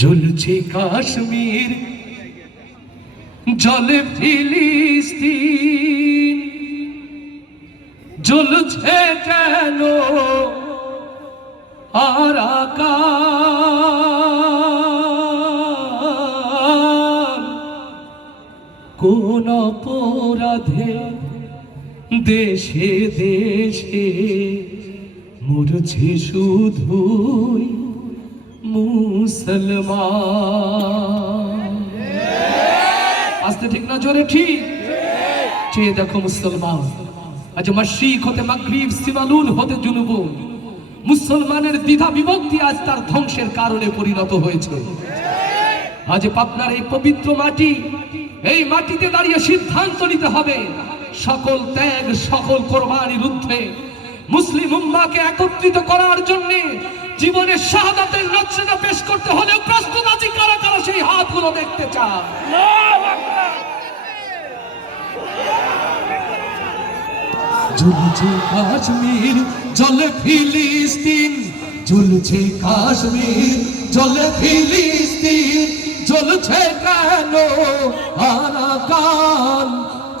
জ্বলছে কাশ্মীর, জ্বলে ফিলিস্তিন, জ্বলছে কেন আরাকান? কোন অপরাধে দেশে দেশে মরছে শুধুই মুসলমান। আসতে ঠিক না জোরে ঠিক? চেয়ে দেখো মুসলমান, আজ মাশরিক হতে মাগরিব, সিমালুন হতে জুনুব, মুসলমানের দ্বিধা বিভক্তি আজ তার ধ্বংসের কারণে পরিণত হয়েছে। আজ পাবনার এই পবিত্র মাটি, এই মাটিতে দাঁড়িয়ে সিদ্ধান্ত নিতে হবে সকল ত্যাগ, সকল কোরবানির ঊর্ধ্বে মুসলিম উম্মাহকে একত্রিত করার জন্য জীবনের শাহাদাতের নকশা পেশ করতে হলে প্রস্তুত আছি কারা কারা সেই হাতগুলো দেখতে চায়। জ্বলছে কাশ্মীর, জ্বলে ফিলিস্তিন, জ্বলছে কাশ্মীর, জ্বলে ফিলিস্তিন, জ্বলছে কেন আরাকান?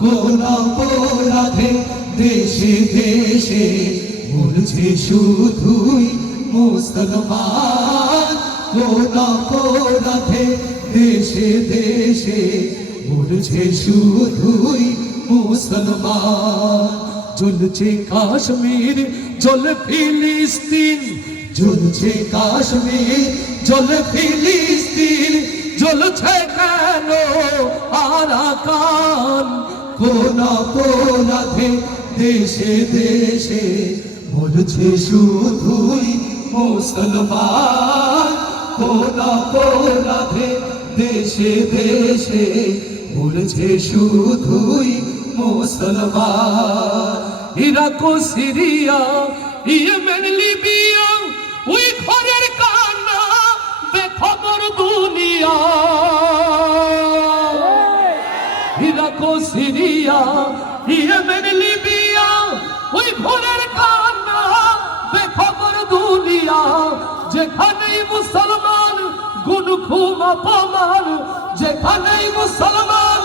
কোন অপরাধে দেশে দেশে মরছে শুধুই মুসলমান? কোন অপরাধে দেশে দেশে মরছে শুধুই মুসলমান? জ্বলছে কাশ্মীর, জ্বলে ফিলিস্তিন, জ্বলছে কাশ্মীর, জ্বলে ফিলিস্তিন, জ্বলছে কেন আরাকান? কোন অপরাধে দেশে দেশে মরছে শুধুই মুসলমান? কোন অপরাধে দেশে দেশে মরছে শুধুই মুসলমান? ইরাক ও সিরিয়া, ইয়েমেন, লিবিয়া, ওই ঘরের কান্না বেখবর দুনিয়া। ইরাক ও সিরিয়া, ইয়েমেন, লিবিয়া, ওই ঘরের কান্না বেখবর দুনিয়া। যেখানেই মুসলমান গুণ খুন অপমান, যেখানেই মুসলমান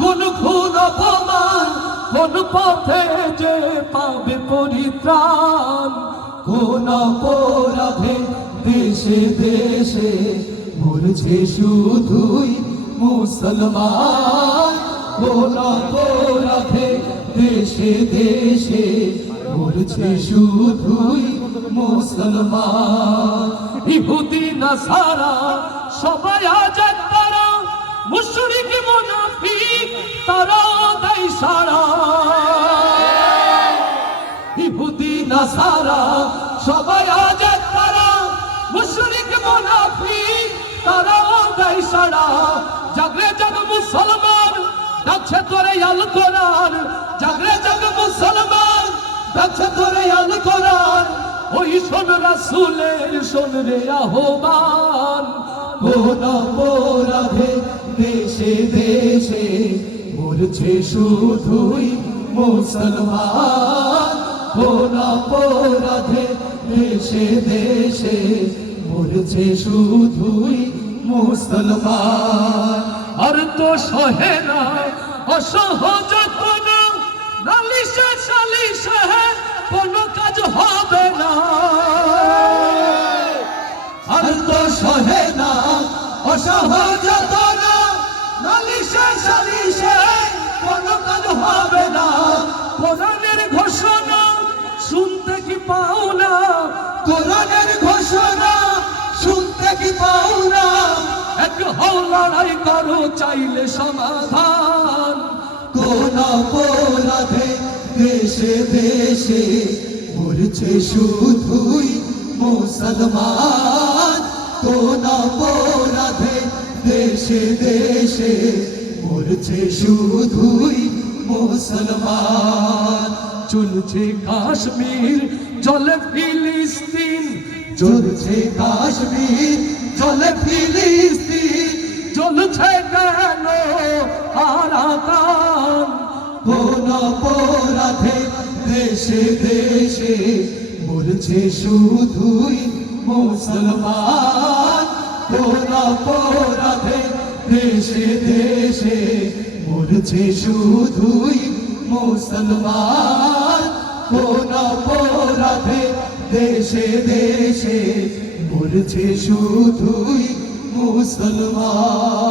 গুণ খুন অপমান, কোন পথে যে পাবে পরিত্রাণ? কোন অপরাধে দেশে দেশে মরছে শুধুই মুসলমান? কোন অপরাধে দেশে দেশে মরছে শুধুই মুসলমান? ইহুদি নাসারা সবাই আজ তারা, মুশরিক মুনাফিক তারা দেয় সারা। ইহুদি নাসারা সবাই আজ তারা, মুশরিক মুনাফিক তারা দেয় সারা। জাগরে জাগ মুসলমান, ডাকছে তোরে আল কোরআন, জাগরে জাগ মুসলমান, ডাকছে তোরে আল কোরআন। ওই শোন রাসূলের শোন রে আহ্বান। কোন অপরাধে দেশে দেশে মরছে শুধুই মুসলমান? কোন অপরাধে দেশে দেশে মরছে শুধুই মুসলমান? আর তো সহে না অসহযোগ, নালিশে সালিশে কোন কাজ হবে না। আর তো সহে না অসহযোগ, নালিশে সালিশে কোন কাজ হবে না। কোরআনের ঘোষণা শুনতে কি পাও না? কোরআনের ঘোষণা শুনতে কি পাও না? এক হও লড়াই করো চাইলে সমাধান। কোন অপরাধে দেশে দেশে মরছে শুধুই মুসলমান? কোন অপরাধে দেশে দেশে মরছে শুধুই মুসলমান? জ্বলছে কাশ্মীর, জ্বলে ফিলিস্তিন, জ্বলছে কাশ্মীর, জ্বলে ফিলিস্তিন, জ্বলছে কেন আরাকান? কোন অপরাধে দেশে দেশে মরছে শুধুই মুসলমান? কোন অপরাধে দেশে দেশে মরছে শুধুই মুসলমান, কোন অপরাধে দেশে দেশে মরছে শুধুই মুসলমান।